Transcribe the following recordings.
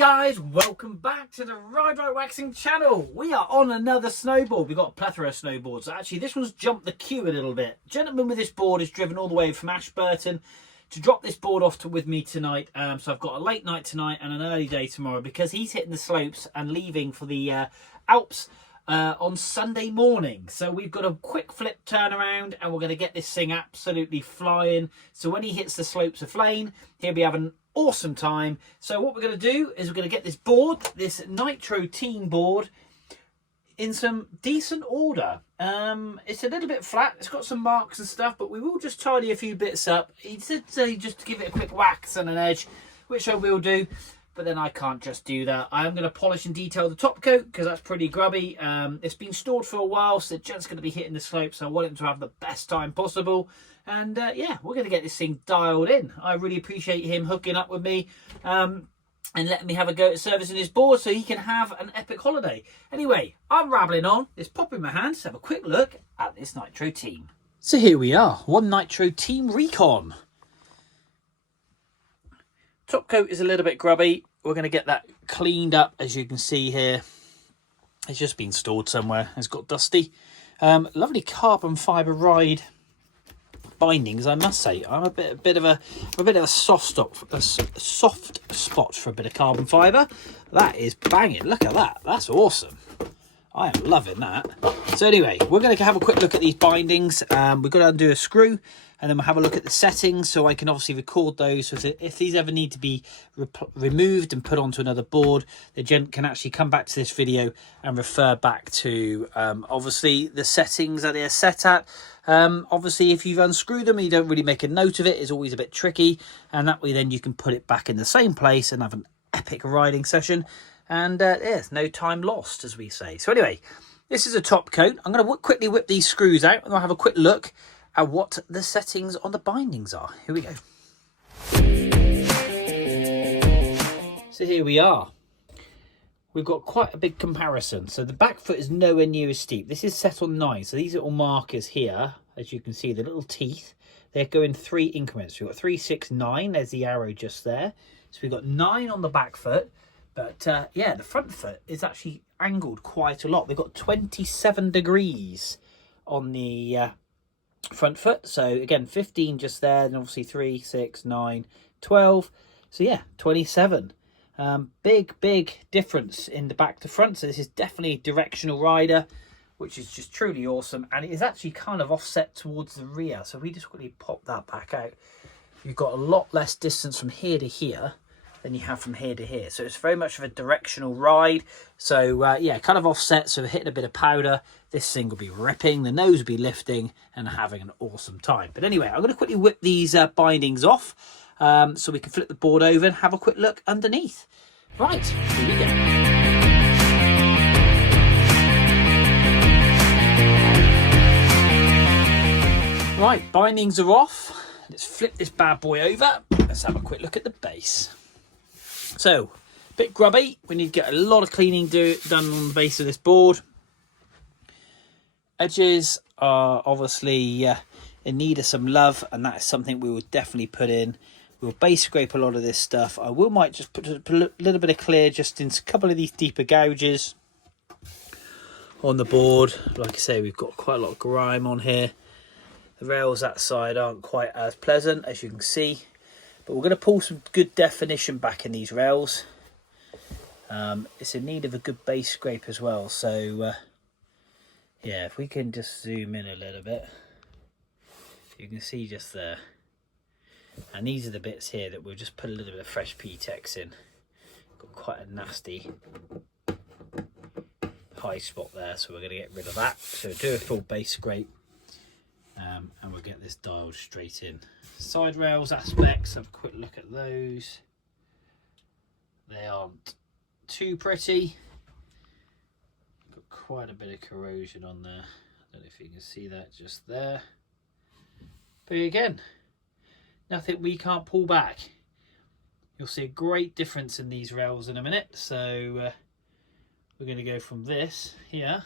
guys, welcome back to the Ride Waxing channel. We are on another snowboard. We've got a plethora of snowboards. Actually, this one's jumped the queue a little bit. Gentleman with this board is driven all the way from Ashburton to drop this board off with me tonight. So I've got a late night tonight and an early day tomorrow because he's hitting the slopes and leaving for the Alps on Sunday morning. So we've got a quick flip turnaround and we're going to get this thing absolutely flying. So when he hits the slopes of Flane, he'll be having awesome time. So what we're going to do is we're going to get this board, this NITRO team board, in some decent order. It's a little bit flat, it's got some marks and stuff, but we will just tidy a few bits up. He did say just to give it a quick wax and an edge, which I will do, but then I can't just do that. I am going to polish and detail the top coat because that's pretty grubby. It's been stored for a while, so the jet's going to be hitting the slopes, so I want him to have the best time possible. And yeah, we're going to get this thing dialed in. I really appreciate him hooking up with me and letting me have a go at servicing his board so he can have an epic holiday. Anyway, I'm rambling on. Let's pop in my hand to have a quick look at this NITRO team. So here we are, one NITRO team recon. Top coat is a little bit grubby. We're going to get that cleaned up, as you can see here. It's just been stored somewhere. It's got dusty. Lovely carbon fibre ride bindings, I must say. I'm a bit of a soft spot for a bit of carbon fibre. That is banging. Look at that. That's awesome. I am loving that. So anyway, we're going to have a quick look at these bindings. We've got to undo a screw, and then we'll have a look at the settings so I can obviously record those. So if these ever need to be removed and put onto another board, the gent can actually come back to this video and refer back to obviously the settings that they're set at. Obviously, if you've unscrewed them and you don't really make a note of it, it's always a bit tricky. And that way then you can put it back in the same place and have an epic riding session. And there's no time lost, as we say. So anyway, this is a top coat. I'm going to quickly whip these screws out and I'll have a quick look at what the settings on the bindings are. Here we go. So here we are. We've got quite a big comparison. So the back foot is nowhere near as steep. This is set on 9. So these little markers here, as you can see, the little teeth, they go in 3 increments. We've got 3, 6, 9. There's the arrow just there. So we've got 9 on the back foot. But yeah, the front foot is actually angled quite a lot. We've got 27 degrees on the front foot. So again, 15 just there, and obviously 3, 6, 9, 12. So yeah, 27. Big difference in the back to front. So this is definitely a directional rider, which is just truly awesome. And it is actually kind of offset towards the rear. So we just quickly pop that back out. You've got a lot less distance from here to here than you have from here to here. So it's very much of a directional ride. So yeah, kind of offset. So hitting a bit of powder, this thing will be ripping, the nose will be lifting and having an awesome time. But anyway, I'm going to quickly whip these bindings off so we can flip the board over and have a quick look underneath. Right, here we go. Right, bindings are off. Let's flip this bad boy over. Let's have a quick look at the base. So, a bit grubby. We need to get a lot of cleaning done on the base of this board. Edges are obviously in need of some love, and that is something we will definitely put in. We'll base scrape a lot of this stuff. Might just put a little bit of clear just in a couple of these deeper gouges on the board. Like I say, we've got quite a lot of grime on here. The rails that side aren't quite as pleasant, as you can see. But we're going to pull some good definition back in these rails. It's in need of a good base scrape as well. So, yeah, if we can just zoom in a little bit. You can see just there. And these are the bits here that we'll just put a little bit of fresh P-Tex in. Got quite a nasty high spot there, so we're going to get rid of that. So do a full base scrape. And we'll get this dialed straight in. Side rails aspects, have a quick look at those. They aren't too pretty. Got quite a bit of corrosion on there. I don't know if you can see that just there. But again, nothing we can't pull back. You'll see a great difference in these rails in a minute. So we're going to go from this here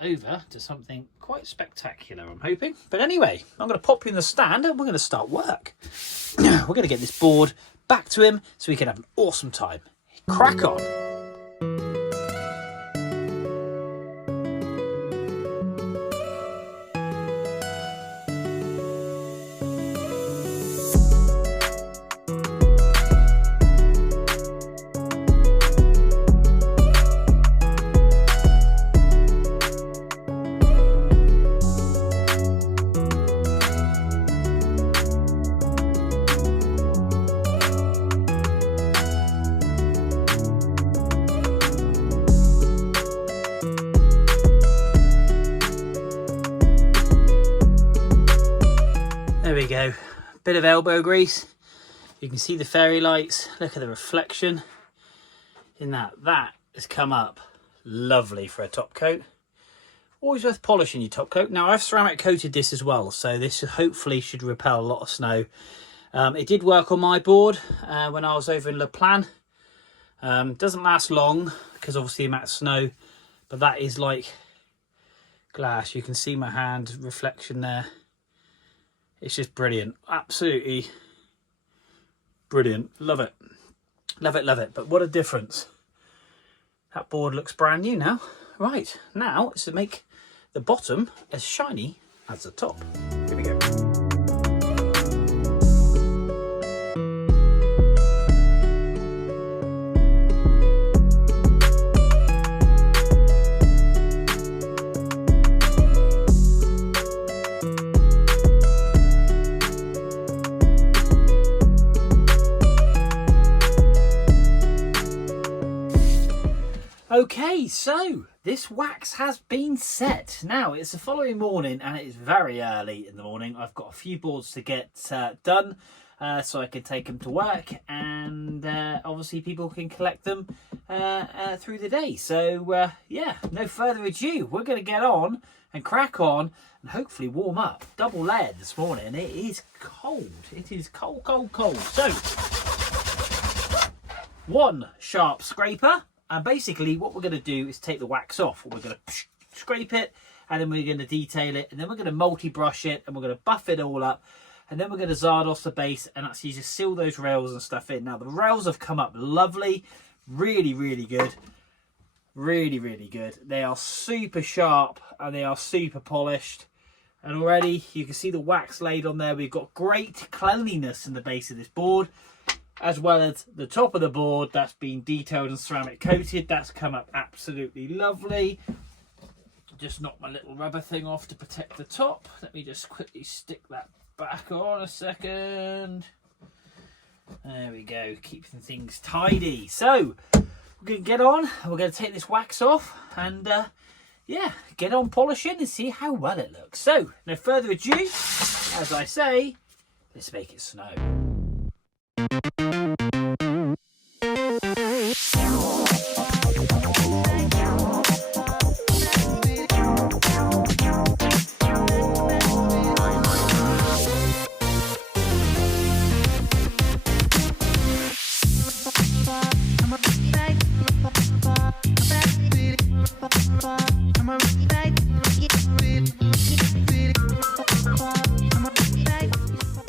over to something quite spectacular, I'm hoping. But anyway, I'm going to pop you in the stand and we're going to start work. We're going to get this board back to him so we can have an awesome time. Crack on. There we go, bit of elbow grease. You can see the fairy lights, look at the reflection in that. That has come up lovely for a top coat. Always worth polishing your top coat. Now I've ceramic coated this as well, so this hopefully should repel a lot of snow. It did work on my board when I was over in La Plan. Doesn't last long because obviously the amount of snow, but that is like glass. You can see my hand reflection there. It's just brilliant, absolutely brilliant. Love it, love it, love it. But what a difference. That board looks brand new now. Right, now it's to make the bottom as shiny as the top. Here we go. Okay, so this wax has been set. Now it's the following morning and it is very early in the morning. I've got a few boards to get done so I can take them to work, and obviously people can collect them through the day. So yeah, no further ado, we're going to get on and crack on and hopefully warm up. Double layered this morning. It is cold. It is cold, cold, cold. So one sharp scraper. And basically what we're going to do is take the wax off. We're going to scrape it, and then we're going to detail it, and then we're going to multi-brush it, and we're going to buff it all up, and then we're going to Zardos the base and actually just seal those rails and stuff in. Now the rails have come up lovely, really, really good. Really, really good. They are super sharp and they are super polished. And already you can see the wax laid on there. We've got great cleanliness in the base of this board, as well as the top of the board that's been detailed and ceramic coated. That's come up absolutely lovely. Just knock my little rubber thing off to protect the top. Let me just quickly stick that back on a second. There we go, keeping things tidy. So we're going to get on, we're going to take this wax off and yeah, get on polishing and see how well it looks. So no further ado, as I say, let's make it snow.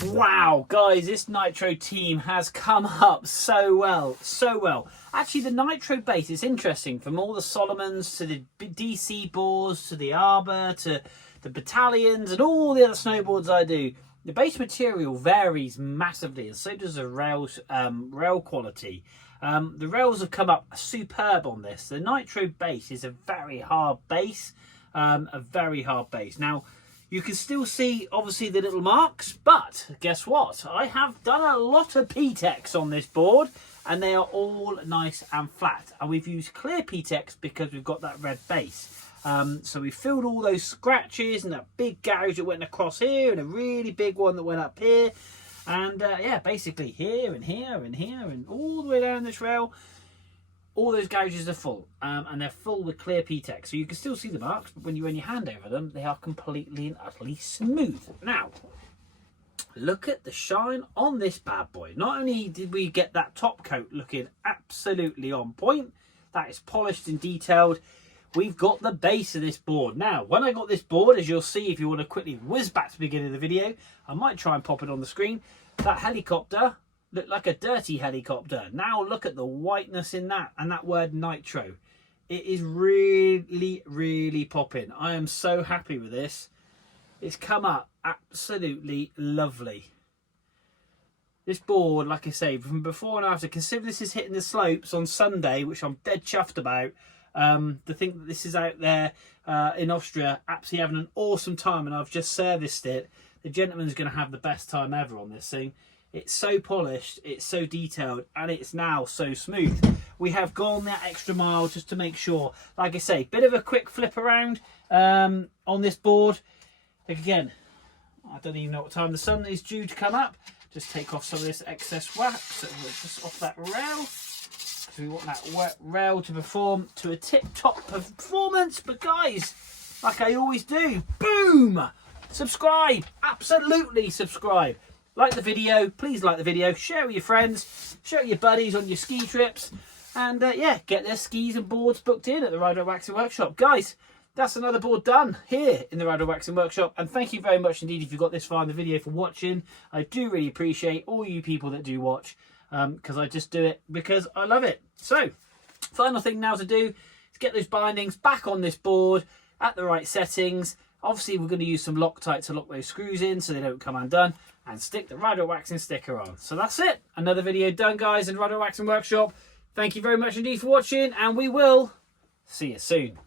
Wow, guys, this Nitro team has come up so well, so well. Actually, the Nitro base is interesting, from all the Solomons to the DC boards to the Arbor to the Battalions and all the other snowboards I do. The base material varies massively, and so does the rail quality. The rails have come up superb on this. The Nitro base is a very hard base, Now, you can still see, obviously, the little marks, but guess what? I have done a lot of P-Tex on this board, and they are all nice and flat. And we've used clear P-Tex because we've got that red base. So we filled all those scratches and that big gouge that went across here and a really big one that went up here. And yeah, basically here and here and here and all the way down this rail. All those gouges are full, and they're full with clear P-Tex. So you can still see the marks, but when you run your hand over them, they are completely and utterly smooth. Now, look at the shine on this bad boy. Not only did we get that top coat looking absolutely on point, that is polished and detailed, we've got the base of this board. Now, when I got this board, as you'll see, if you want to quickly whiz back to the beginning of the video, I might try and pop it on the screen. That helicopter looked like a dirty helicopter. Now look at the whiteness in that, and that word nitro. It is really, really popping. I am so happy with this. It's come up absolutely lovely. This board, like I say, from before and after, consider this is hitting the slopes on Sunday, which I'm dead chuffed about. To think that this is out there in Austria, absolutely having an awesome time, and I've just serviced it. The gentleman's going to have the best time ever on this thing. It's so polished, it's so detailed, and it's now so smooth. We have gone that extra mile just to make sure. Like I say, bit of a quick flip around on this board. Again, I don't even know what time the sun is due to come up. Just take off some of this excess wax just off that rail. So we want that rail to perform to a tip-top performance. But guys, like I always do, boom! Subscribe, absolutely subscribe. Like the video, please like the video, share it with your friends, share it with your buddies on your ski trips, and yeah, get their skis and boards booked in at the Rider Waxing Workshop. Guys, that's another board done here in the Rider Waxing Workshop, and thank you very much indeed if you got this far in the video for watching. I do really appreciate all you people that do watch, because I just do it because I love it. So, final thing now to do is get those bindings back on this board at the right settings. Obviously, we're going to use some Loctite to lock those screws in so they don't come undone, and stick the Rider Waxing sticker on. So that's it. Another video done, guys, in Rider Waxing Workshop. Thank you very much indeed for watching, and we will see you soon.